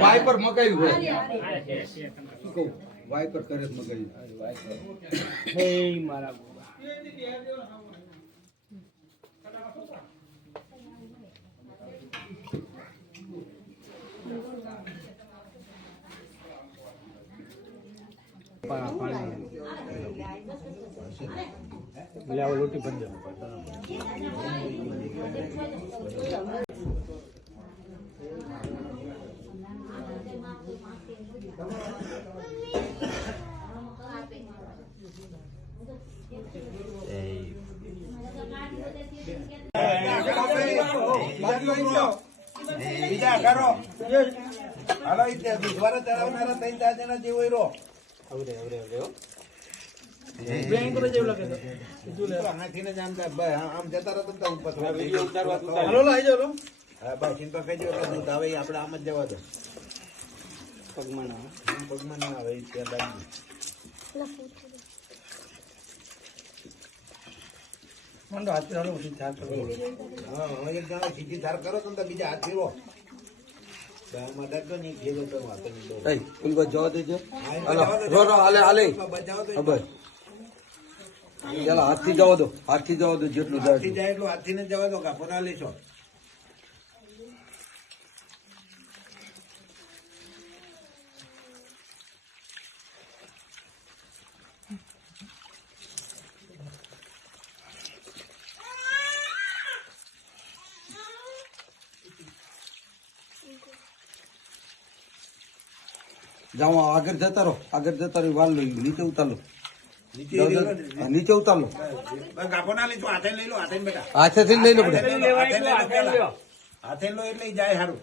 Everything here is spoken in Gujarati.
વાઇપર મગાવ્યું હોય શું કહું વાયપર કરે મગાવ્યું મારા પાણી લે આવો લોટી ભરી દો બીજા કરો હાલો ઈ તે વિશ્વાસ ધરાવનારા ત્રણ ચાર જણા જેવો રહ્યો રહો. તો આનાથી જ આમ જ જવા દો. પગમાં ના પગમાં ના આવે ઈ ત્યાં લાગી. હા, હવે એક જણા સીધી ધાર કરો બીજા હાથ ફેરવો. જવા દેજો. હાલો હાલે હાલે. બચાવો ભાઈ. ચાલો હાથથી જવા દો હાથથી જવા દો જેટલું જાય હાથથી જાય એટલું હાથથી ને જવા દો કાપો ના લેશો? જાઓ આગળ જતા રહો આગળ જતા રહો વાલ લઈ નીચે ઉતાર લો. નીચે. ઉતાર લો કાપો ના લેશો હાથે લઈ લો હાથે બેટા. લઈ લો લઈ. હાથે લો એટલે જાય સારું